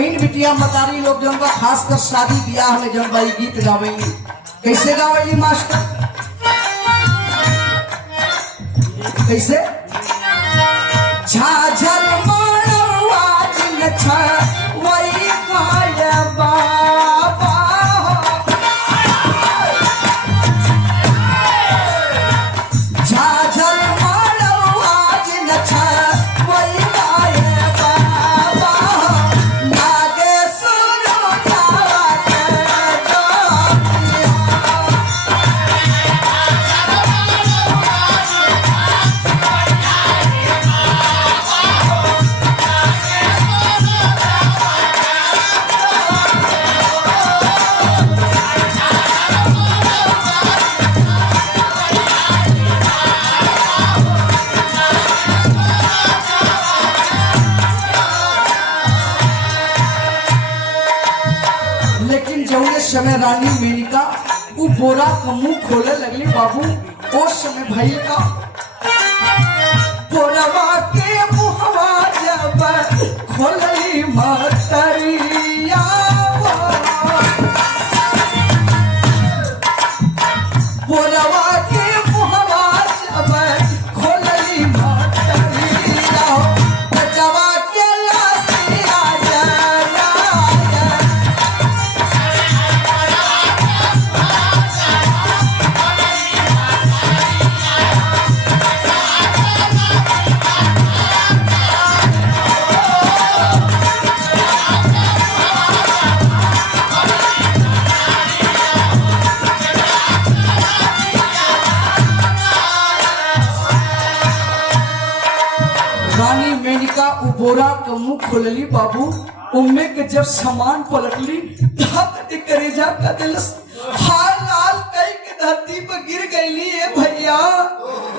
बहन बिटिया मतारी लोग जन बा खासकर शादी ब्याह में जन बा गीत गावेली। कैसे गावेली मास्टर? कैसे? झाझर मारवा दिन छवई गाय बाबा झाझर मारवा दिन छवई गाय बाबा नागे सुनो तावा के जोगिया। लेकिन जौने समय रानी मेनका वो बोरा का मुंह खोले लगली बाबू, उस समय भाई का बोरवा के मुहवा जब खोलली मतरिया बोरवा के मुहवा जब खोलली मतरिया बचवा के लासिया जनाया। रानी मेनका उबोरा का मुंह खोलली बाबू, उम्मे के जब सामान पलटली धक दे करेजा का दिल हाल लाल कई के धरती पर गिर गईली। ए भैया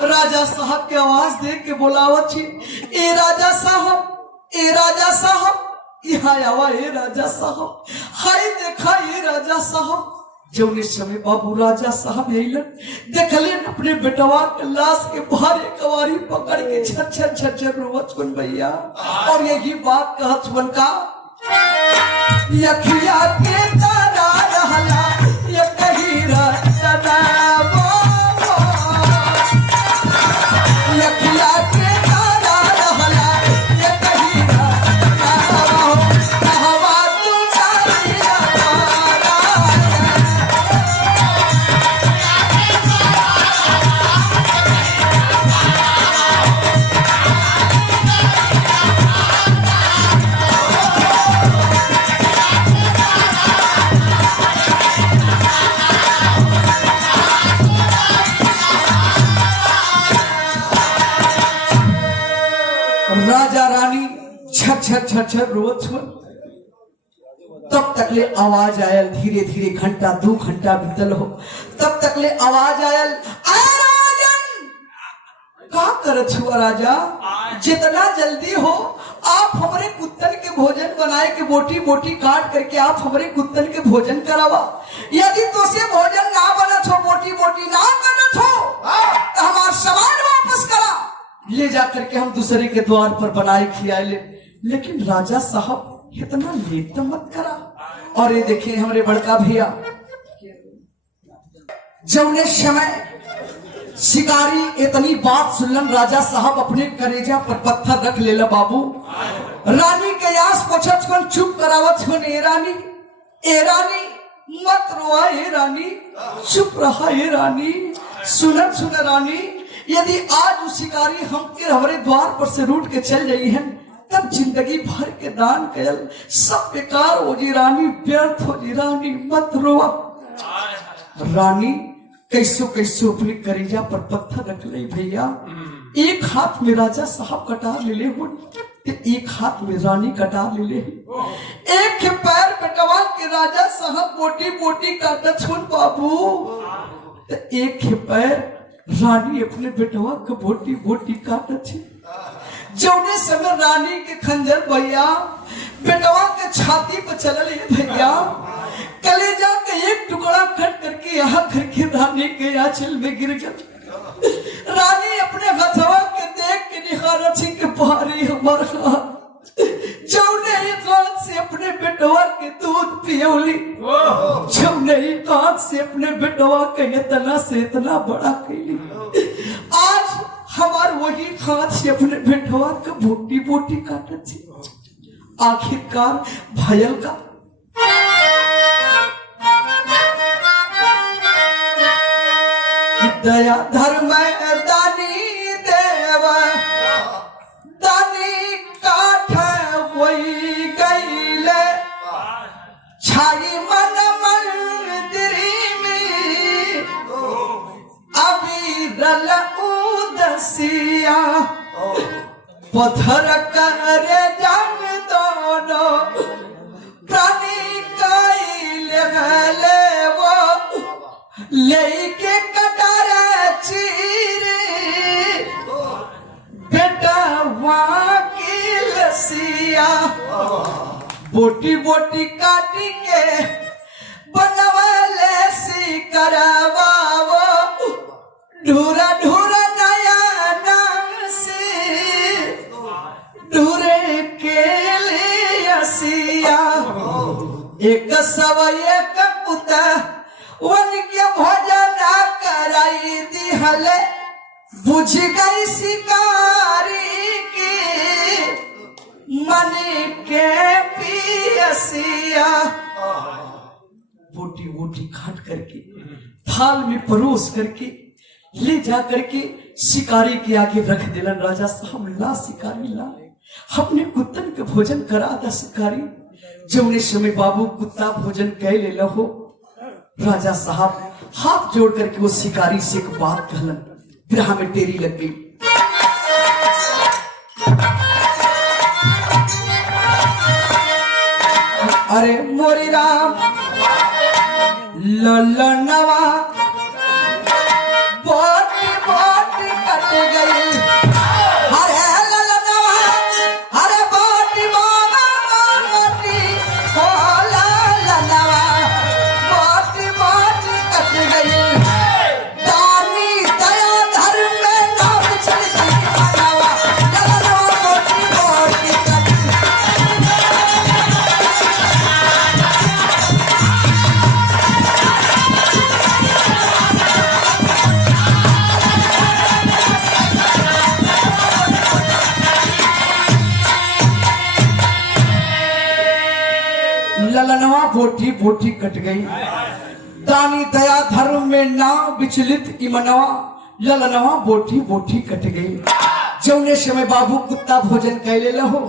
राजा साहब के आवाज दे के बोलावत छी, ए राजा साहब, ए राजा साहब यहाँ आवा। ए राजा साहब हाय देखा ए राजा साहब। जौने समय बाबू राजा साहब अइलन देखले अपने बेटवा के लाश के भारे कवारी पकड़ के झरझर झरझर रोवत बन भैया, और यही बात कहत बन का यखिया के तारा रहला ये कही रतना वो यखिया के तारा रहला ये कही रतना वो कहवा तू डालिया तारा। राजा रानी झर झर झर रोत हुए, तब तक ले आवाज आयल। धीरे धीरे घंटा 2 घंटा बीतल हो, तब तक ले आवाज आयल, राजन का करत हुआ राजा? जितना जल्दी हो आप हमारे कुत्तन के भोजन बनाए के बोटी बोटी काट करके आप हमारे कुत्तन के भोजन करावा। यदि तो से भोजन ना बनत हो, बोटी बोटी ना करत हो, तो हमारा सामान वापस करा, ले जाकर के हम दूसरे के द्वार पर बनाए खिलाए ले। लेकिन राजा साहब इतना लेट तो मत करा। और ये देखिए हमारे बड़का भैया जौने समय शिकारी इतनी बात सुनलन, राजा साहब अपने करेजा पर पत्थर रख लेला बाबू। रानी के यास पोछत कौन चुप करावत कौन, ए रानी, ए रानी मत रोआ, ए रानी चुप रहा, ए रानी सुनत सुन रानी। यदि आज उस शिकारी हमके हमारे द्वार पर से रूट के चल जाई है, तब जिंदगी भर के दान कयल सब बेकार हो जी रानी, व्यर्थ हो जी रानी, मत रोआ। रानी कैसो कैसो अपने करेजा पर पत्थर रख ले भैया। एक हाथ में राजा साहब कटार ले ले हो, एक हाथ में रानी कटार ले ले। एक के पैर कटवा के राजा साहब बोटी बोटी काटत छोड़ बाबू, एक के पैर रानी अपने बेटवा के बोटी बोटी काटत थी। जौने समय रानी के खंजर भैया बेटवा के छाती पर चलल भैया, कलेजा का एक टुकड़ा कट करके यहाँ करके रानी के आंचल में गिर गया। रानी अपने हथवा के देख के निहारा थी के भारी हमारा जौने एक हाथ से अपने अपने बेटवा के दूध पियोली, जब नहीं हाथ से अपने बेटवा के इतना से इतना बड़ा कैली। आज हमार वही हाथ से अपने बेटवा का बोटी बोटी काटत थी। आखिरकार भयल का दया धर्म दानी देव दानी काठ वही गईले छाई मन मंदिरी में अभी रल उदसिया पत्थर करे जन दोनों प्राणी कैले गले वो लेके कटारा चीरे बेटा वहाँ की लसिया बोटी बोटी काटी के बनवाले सी करावाओ ढूरा ढूरा नया नाम से ढूरे के लिए सिया एक सवा एक कुत्ता वन के भोजन कराई दी हले बुझ गई शिकारी की मन के पियसिया। बोटी बोटी काट करके थाल में परोस करके ले जा करके शिकारी के आगे रख दिलन। राजा साहब ला शिकारी ला अपने कुत्तन के भोजन करा दा शिकारी। जब उन्हें समय बाबू कुत्ता भोजन कह ले लो, राजा साहब हाथ जोड़ करके वो शिकारी से एक बात कहलन, फिर हमें टेरी लग गई। अरे मोरी राम ललनवा बोटी बोटी कट गई। अरे ललनवा अरे बोटी बोटी हो ललनवा बोटी बोटी कट गई। दानी दया धर्म में नाम चलती मनवा ललनवा बोटी बोटी कट ललनवा बोटी बोटी कट गई। दानी दया धर्म में ना विचलित इमनवा ललनवा बोटी बोटी कट गई। जौने समय बाबू कुत्ता भोजन कैले लहो,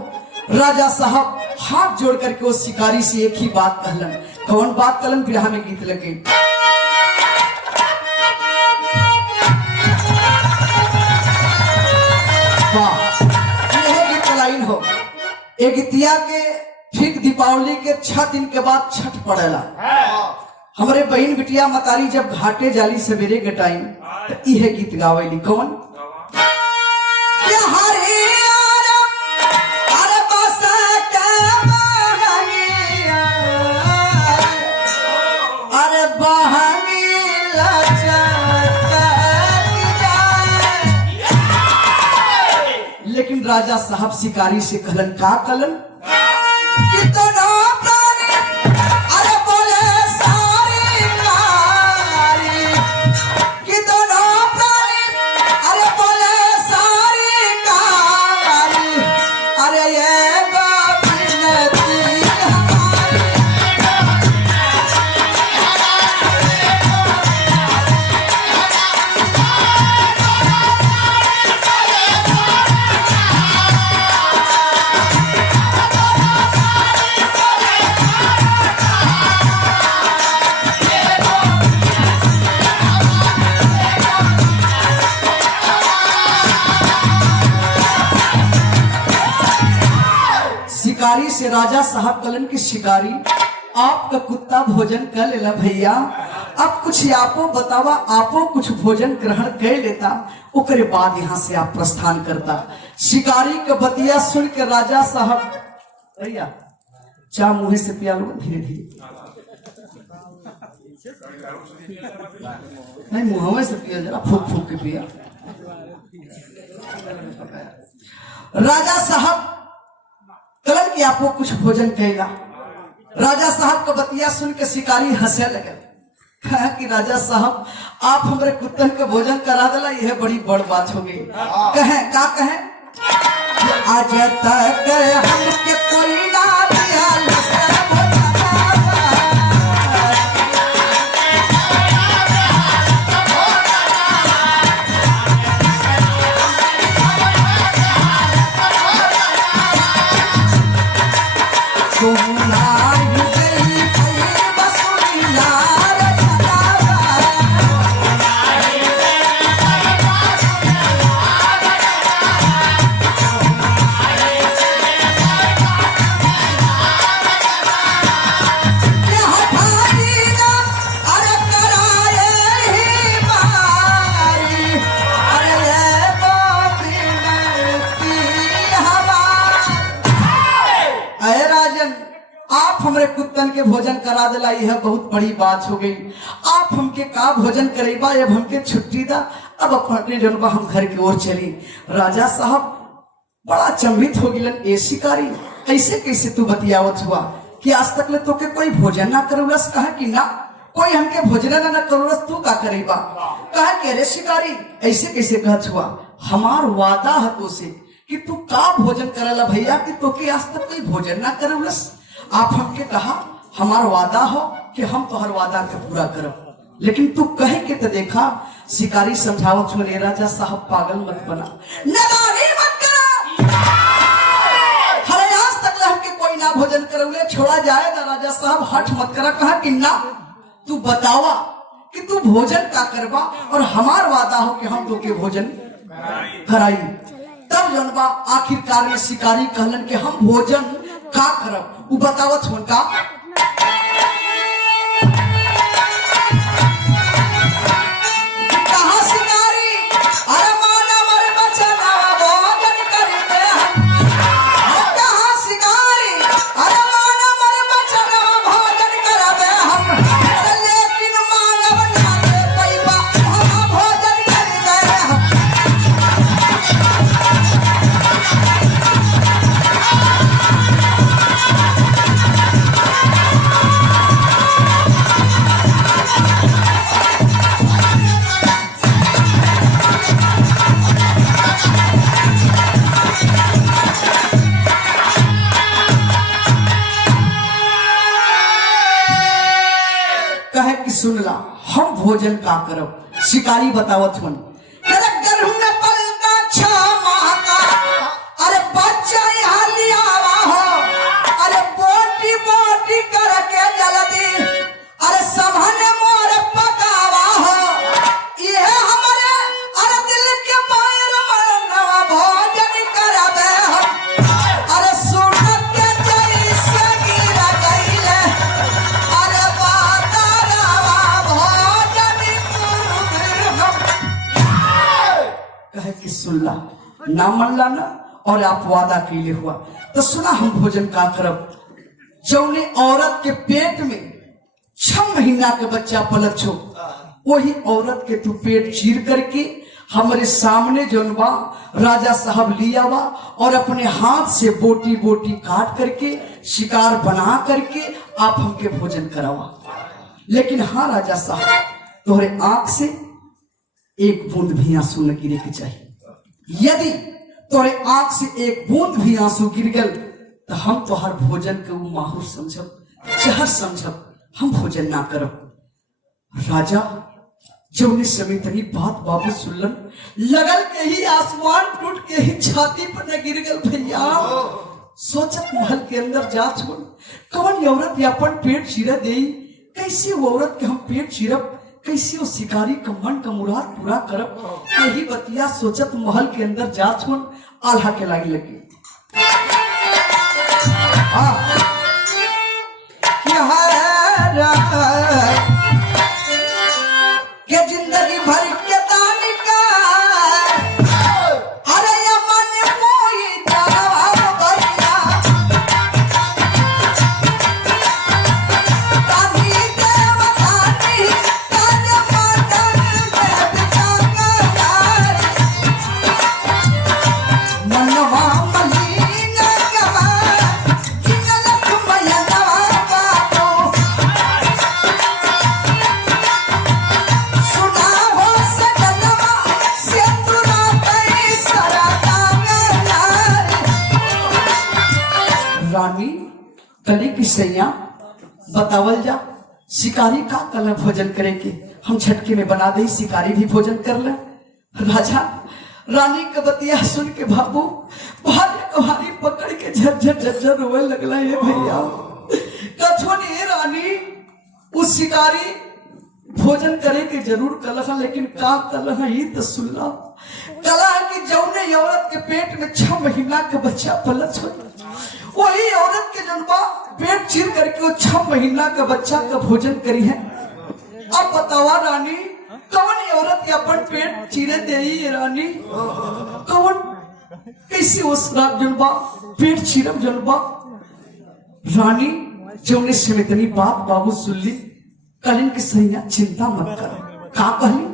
राजा साहब हाथ जोड़ करके उस शिकारी से एक ही बात कहलन। कौन बात कहलन? बिरहा में गीत लगे। वाह, यह गीत लाइन हो। एक गीतिया के ठीक दीपावली के 6 दिन के बाद छठ पड़ेला। हमारे बहन बिटिया मतारी जब घाटे जाली सवेरे के टाइम तो यह गीत गावेली। कौन? अरे बहनी लेकिन राजा साहब शिकारी से कहलन, का कहलन? कितना प्राणी अरे बोले सारी कारी, कितना प्राणी अरे बोले सारी कारी। अरे ये बाबिनती हमारी शिकारी से राजा साहब कलन की शिकारी आपका कुत्ता भोजन कर लेला भैया, अब कुछ आपो बतावा, आपो कुछ भोजन ग्रहण कर लेता, उसके बाद यहाँ से आप प्रस्थान करता। शिकारी के बतिया सुन के राजा साहब भैया चा मुंह से पिया लो धीरे धीरे, नहीं मुंह से पिया, जरा फूक फूक के पिया। राजा साहब कलन की आपको कुछ भोजन कहला, राजा साहब का बतिया सुन के शिकारी हंसे लगे। कहा कि राजा साहब आप हमारे कुत्तन के भोजन करा दिला, यह बड़ी बड़ बात होगी। कहे का कहे आज तक हमके कोई ना दिया हमरे कुत्तन के भोजन करा दिला, यह बहुत बड़ी बात हो गई। आप हमके का भोजन करेबा, अब हमके छुट्टी दा, अब अपने जनबा हम घर की ओर चली। राजा साहब बड़ा चंभित हो गिलन। ए शिकारी ऐसे कैसे तू बतियावत हुआ कि आज तक ले तो के कोई भोजन ना करुलस? कहा कि ना कोई हमके भोजन ना करुलस, तू का करेबा? कहा कि अरे शिकारी ऐसे कैसे कहत हुआ, हमार वादा है तो से कि तू का भोजन करला भैया कि तो के आज तक कोई भोजन ना करुलस। आप हमके कहा हमार वादा हो कि हम तो हर वादा के पूरा करब, लेकिन तू कहे के तो देखा। शिकारी समझावत हुए राजा साहब पागल मत बना, नादानी मत करा, हरे आज तक हमके कोई ना भोजन करौले, छोड़ा जाए ना राजा साहब, हट मत करा। कहा कि ना तू बतावा कि तू भोजन का करबा और हमार वादा हो कि हम तो के भोजन कराई। तब जनबा आखिरकार में शिकारी कहलन कि हम भोजन का करब, उ बतावत हुन का। कहा शिकारी अरे माना मरे बचना भोजन करबे हम। कहा शिकारी अरे माना मरे बचना भोजन करबे हम, लेकिन मांगब ना दे पैबा हम भोजन करबे हम। कहे कि सुन ला हम भोजन का करब। शिकारी बतावत हुन गर्भ में पल का 6 माह का अरे बच्चा यहाँ लिया हो, अरे बोटी बोटी करके जल्दी अरे सबने मोर पकावा हो। ये हमारे अरे दिल के पैर मनवा भोजन करबे हम, अरे सुनत के जैसे गिरा गईले अरे बादलवा भोजन करबे हम। कहे कि सुन ला ना मनला ना और आप वादा कैले हुआ तो सुना हम भोजन का करब। जौने औरत के पेट में 6 महीना के बच्चा पलक छो, वही औरत के तू पेट चीर करके हमारे सामने जनबा राजा साहब लिया वा और अपने हाथ से बोटी बोटी काट करके शिकार बना करके आप हमके भोजन करावा। लेकिन हाँ राजा साहब तोहरे आंख से एक बूंद भी आंसू न गिरे के चाहिए। यदि तोरे आंख से एक बूंद भी आंसू गिर गल तो हम तो हर भोजन के वो माहौल समझब, जहर समझब, हम भोजन ना करब। राजा जौने समय तनी बात बाबू सुनलन, लगल के ही आसमान टूट के ही छाती पर न गिर गल भैया। सोचत महल के अंदर जा छोड़ कौन औरत अपन पेट चीरा दे, कैसे वो औरत के हम पेट चीरब, कैसे वो शिकारी का मन का मुराद पूरा करब। यही बतिया सोचत महल के अंदर जा छोड़ आल्हा के लाइन लगी। के जिंदगी भर के दानी का अरे ये मन मोई जावा भैया, दानी देव दानी काज मदन में बितागा यार, मनवा मलिन गवा किनल तुमया नवा सैया बतावल जा शिकारी का कल भोजन करेंगे, हम झटके में बना दे शिकारी भी भोजन कर ले। राजा रानी के बतिया सुन के बाबू भारी कहानी पकड़ के झरझर झरझर रोए लगला। ये भैया कथो ने रानी उस शिकारी भोजन करे के जरूर कलह, लेकिन का कलह ही तो सुनला कला कि जौने औरत के पेट में 6 महीना के बच्चा पलत हो, वही औरत के जनबा पेट चीर करके वो 6 महीना का बच्चा का भोजन करी है। अब बतावा रानी कौन औरत अपन पेट चीरे दे रानी, कौन कैसे उस जनबा पेट चीरब जनबा। रानी जौने से इतनी बात बाबू सुन ली, कलिन की सैया चिंता मत कर। का कहली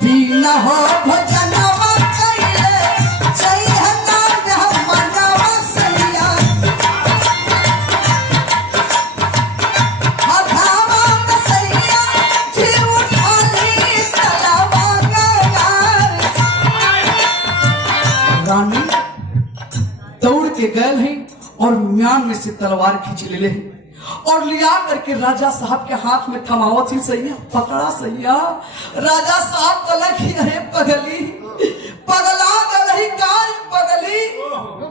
बिना हो भजनवा कइले जय हन्ना मनवा सैया, हथावा में सैया जी उठाली तलवा गार। रानी दौड़ के गए हैं और म्यान में से तलवार खींच ले हैं और लिया करके राजा साहब के हाथ में थमावत ही सैया पकड़ा। सैया राजा साहब कलक ही अरे पगली पगला गलही काल पगली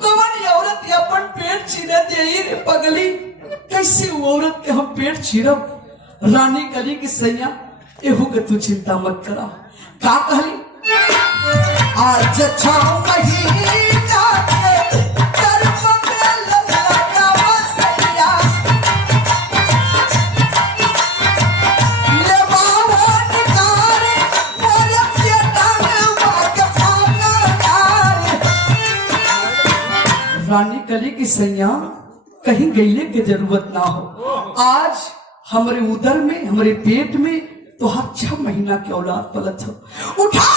कौन औरत अपन पेट चीरे दे रे पगली, कैसे वो औरत के हम पेट चीरब। रानी कली की सैया एहू के तू चिंता मत करा। का कहली आज 6 महीना रानी कली की सैया कहीं गईले की जरूरत ना हो। आज हमारे उदर में हमारे पेट में तो हर 6 महीना के औलाद पलत हो। उठा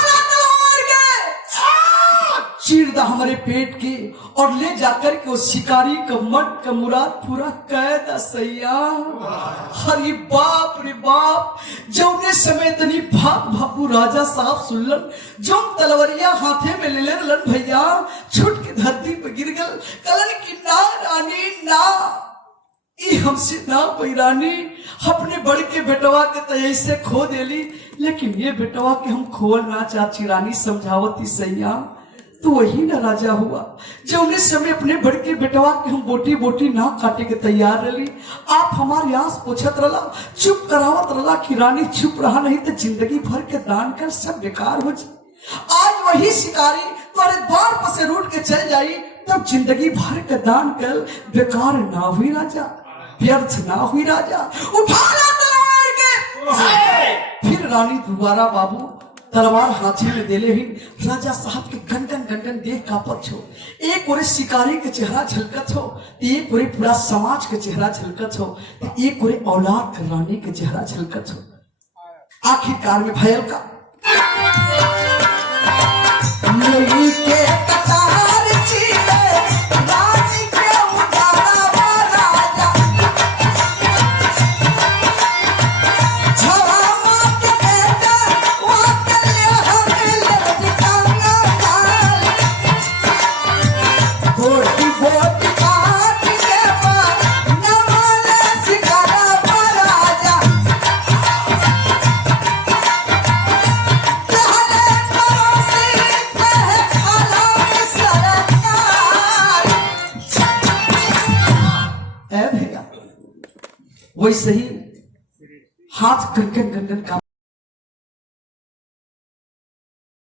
चीर दा हमारे पेट के और ले जाकर के उस शिकारी का मट का मुराद पूरा कह दा सैया। हरी बाप रे बाप जौने समय तनी भाग भागू राजा साहब सुनलन जो तलवरिया हाथे में ले लन भैया छुट के धरती पे गिर गल। कलन की ना रानी ना ई हमसे ना कोई रानी अपने बड़ के बेटवा के तय से खो देली, लेकिन ये बेटवा के हम खोल ना चाची रानी समझावती सैया। तो वही ना राजा हुआ जो उस समय अपने बड़के बेटवा के हम बोटी बोटी ना काटे के तैयार रही। आप हमारे आस पूछत रला चुप करावत रला कि रानी चुप रहा नहीं तो जिंदगी भर के दान कर सब बेकार हो जाए। आज वही शिकारी तुम्हारे द्वार पर से रूट के चल जाई तब जिंदगी भर के दान कर बेकार ना हुई राजा, व्यर्थ ना हुई राजा। उठा ला तलवार के। फिर रानी दोबारा बाबू तलवार हाथी में देले ही राजा साहब के गंडन गंडन देख कापत हो। एक ओरे शिकारी के चेहरा झलकत हो, एक ओरे पूरा समाज के चेहरा झलकत हो, एक ओरे औलाद के रानी के चेहरा झलकत हो। आखिरकार में भयल का के कतार चीरे रानी के उजाला राजा वैसे ही हाथ गंगन गंगन का